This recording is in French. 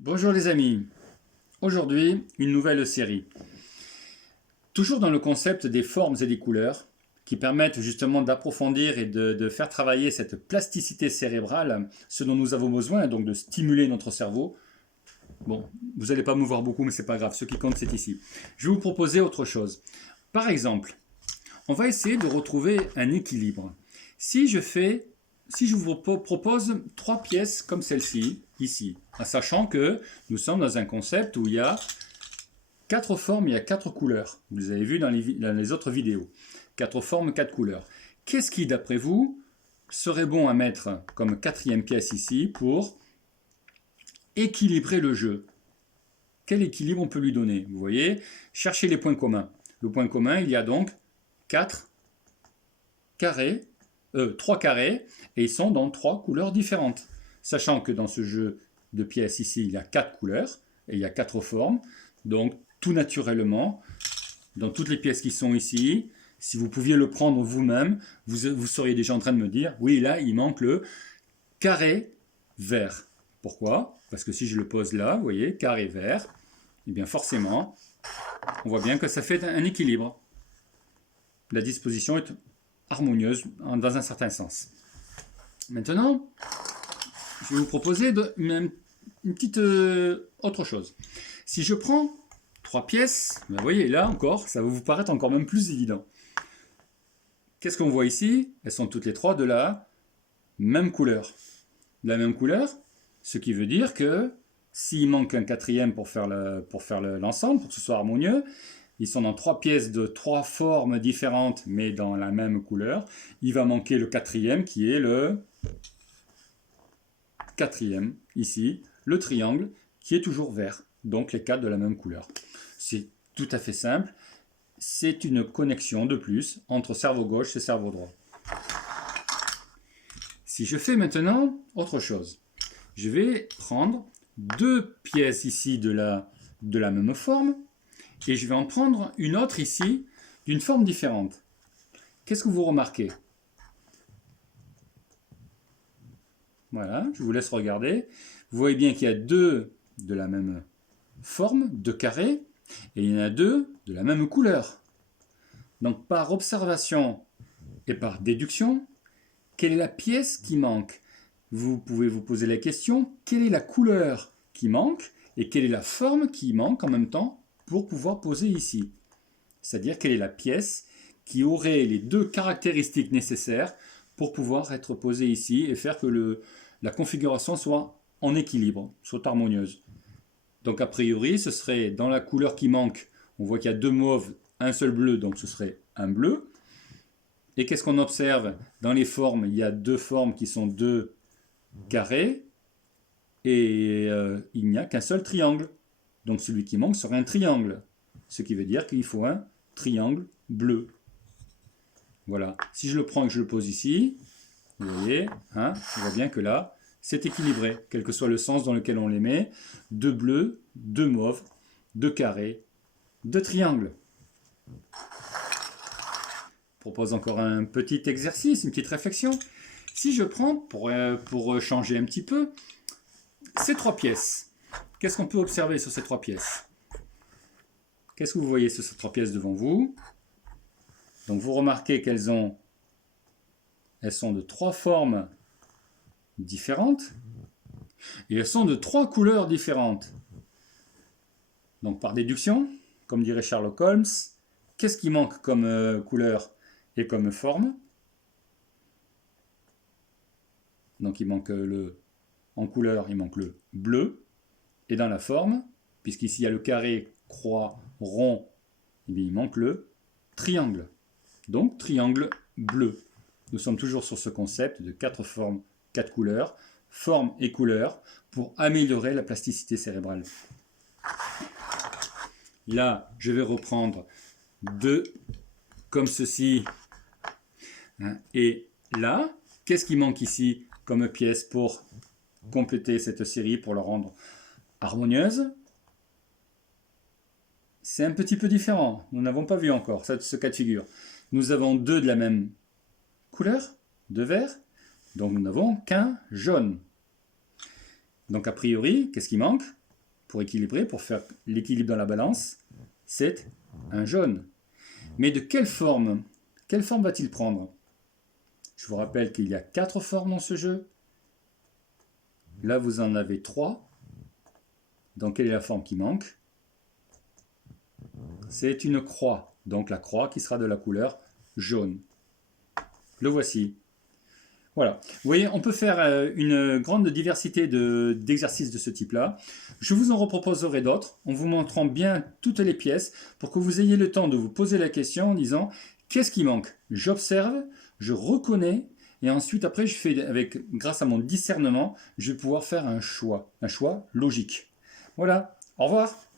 Bonjour les amis, aujourd'hui une nouvelle série. Toujours dans le concept des formes et des couleurs qui permettent justement d'approfondir et de faire travailler cette plasticité cérébrale, ce dont nous avons besoin, donc de stimuler notre cerveau. Bon, vous n'allez pas me voir beaucoup mais c'est pas grave, ce qui compte c'est ici. Je vais vous proposer autre chose. Par exemple, on va essayer de retrouver un équilibre. Si je vous propose 3 pièces comme celle-ci, ici, en sachant que nous sommes dans un concept où il y a 4 formes, il y a 4 couleurs. Vous les avez vu dans les autres vidéos. 4 formes, 4 couleurs. Qu'est-ce qui, d'après vous, serait bon à mettre comme 4e pièce ici pour équilibrer le jeu? Quel équilibre on peut lui donner? Vous voyez, cherchez les points communs. Le point commun, il y a donc 4 carrés, 3 carrés, et ils sont dans 3 couleurs différentes. Sachant que dans ce jeu de pièces ici, il y a 4 couleurs, et il y a 4 formes. Donc, tout naturellement, dans toutes les pièces qui sont ici, si vous pouviez le prendre vous-même, vous seriez déjà en train de me dire, oui, là, il manque le carré vert. Pourquoi? Parce que si je le pose là, vous voyez, carré vert, et bien forcément, on voit bien que ça fait un équilibre. La disposition est harmonieuse dans un certain sens. Maintenant, je vais vous proposer une petite autre chose. Si je prends 3 pièces, vous voyez là encore, ça va vous paraître encore même plus évident. Qu'est-ce qu'on voit ici? Elles sont toutes les 3 de la même couleur. De la même couleur, ce qui veut dire que s'il manque un 4e pour faire l'ensemble, pour que ce soit harmonieux, ils sont dans 3 pièces de 3 formes différentes, mais dans la même couleur. Il va manquer le 4e qui est le 4e, ici, le triangle, qui est toujours vert. Donc les 4 de la même couleur. C'est tout à fait simple. C'est une connexion de plus entre cerveau gauche et cerveau droit. Si je fais maintenant autre chose, je vais prendre 2 pièces ici de la même forme, et je vais en prendre une autre ici, d'une forme différente. Qu'est-ce que vous remarquez? Voilà, je vous laisse regarder. Vous voyez bien qu'il y a 2 de la même forme, 2 carrés, et il y en a 2 de la même couleur. Donc par observation et par déduction, quelle est la pièce qui manque? Vous pouvez vous poser la question, quelle est la couleur qui manque et quelle est la forme qui manque en même temps pour pouvoir poser ici? C'est-à-dire quelle est la pièce qui aurait les 2 caractéristiques nécessaires pour pouvoir être posée ici et faire que la configuration soit en équilibre, soit harmonieuse. Donc a priori, ce serait dans la couleur qui manque, on voit qu'il y a 2 mauves, un seul bleu, donc ce serait un bleu. Et qu'est-ce qu'on observe? Dans les formes, il y a 2 formes qui sont 2 carrés, et il n'y a qu'un seul triangle. Donc celui qui manque serait un triangle, ce qui veut dire qu'il faut un triangle bleu. Voilà, si je le prends et que je le pose ici, vous voyez, on voit bien que là, c'est équilibré, quel que soit le sens dans lequel on les met. 2 bleus, 2 mauves, 2 carrés, 2 triangles. Je propose encore un petit exercice, une petite réflexion. Si je prends, pour changer un petit peu, ces 3 pièces, qu'est-ce qu'on peut observer sur ces 3 pièces? Qu'est-ce que vous voyez sur ces 3 pièces devant vous? Donc vous remarquez elles sont de 3 formes différentes et elles sont de 3 couleurs différentes. Donc par déduction, comme dirait Sherlock Holmes, qu'est-ce qui manque comme couleur et comme forme? Donc il manque en couleur, il manque le bleu, et dans la forme, puisqu'ici il y a le carré, croix, rond, eh bien, il manque le triangle. Donc triangle bleu. Nous sommes toujours sur ce concept de 4 formes, 4 couleurs, forme et couleur, pour améliorer la plasticité cérébrale. Là, je vais reprendre 2 comme ceci. Et là, qu'est-ce qui manque ici comme pièce pour compléter cette série, pour la rendre harmonieuse? C'est un petit peu différent. Nous n'avons pas vu encore ce cas de figure. Nous avons 2 de la même couleur, 2 verts, donc nous n'avons qu'un jaune. Donc a priori, qu'est-ce qui manque? pour équilibrer, pour faire l'équilibre dans la balance, c'est un jaune. Mais de quelle forme? Quelle forme va-t-il prendre? Je vous rappelle qu'il y a 4 formes dans ce jeu. Là, vous en avez 3. Donc, quelle est la forme qui manque? C'est une croix. Donc, la croix qui sera de la couleur jaune. Le voici. Voilà. Vous voyez, on peut faire une grande diversité d'exercices de ce type-là. Je vous en reproposerai d'autres en vous montrant bien toutes les pièces pour que vous ayez le temps de vous poser la question en disant qu'est-ce qui manque? J'observe, je reconnais et ensuite après je fais grâce à mon discernement, je vais pouvoir faire un choix logique. Voilà. Au revoir.